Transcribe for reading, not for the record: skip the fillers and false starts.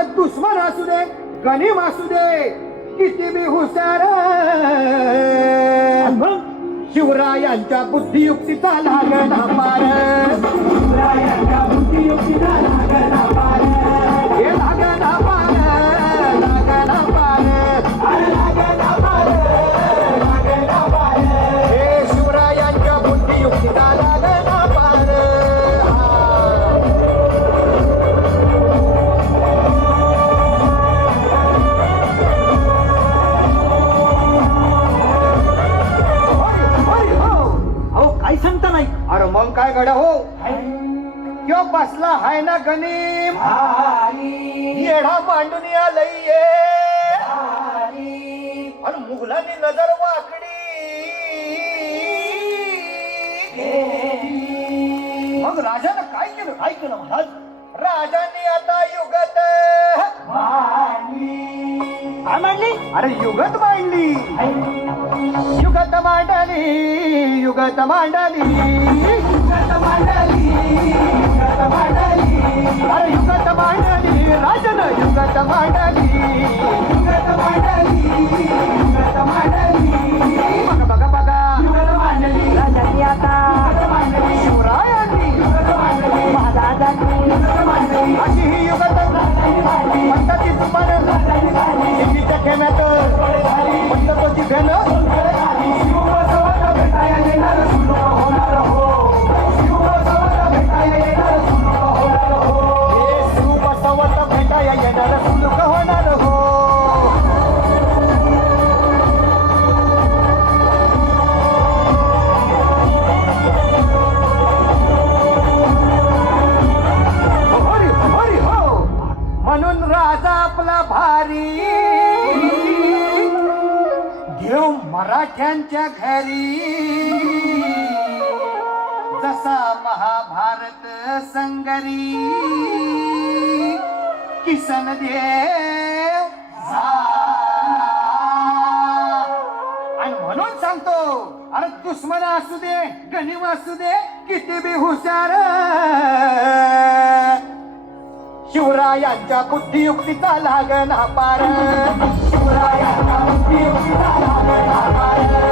अरे दुश्मन असू दे गनिम असू दे किती बी हुशार शिवरायांच्या बुद्धियुक्तीचा लागला पार शिवरायांच्या बुद्धियुक्तीचा लागला पार हे लागला पार लागला पार लागला पार लागला पार हे शिवरायांच्या बुद्धियुक्तीचा लागला पार काय सांगता नाही. अरे मग काय गड्या हो क्यों बसला हाय ना गनीम येडा मांडून आलंय आणि मुघलांनी नजर वाकडी मग राजानं काय केलं महाराज राजांनी आता युगत काय मांडली? अरे युगत मांडली युगत मांडली युगत मांडली युगत मांडली युगत मांडली अरे युगत मांडली राजन युगत मांडली युगत मांडली युगत मांडली बघा बघा बघा युगत मांडली राजांनी आता शिवरायांनी युगत मांडली महाराजांनी युगत मांडली अशी ही युगत पंताची जुबान हिंदीच्या खेम्यात पंतची भेन भेटाया येणार सुलूक होणार हो म्हणून राजा आपला भारी घेऊ मराठ्यांच्या घरी जसा महाभारत संगरी किसन देव आणि म्हणून सांगतो अरे दुश्मन असू दे गनिम असू दे किती बी हुशार शिवरायांच्या बुद्धियुक्तीचा लागला पार शिवरायांच्या बुद्धियुक्तीचा लागला पार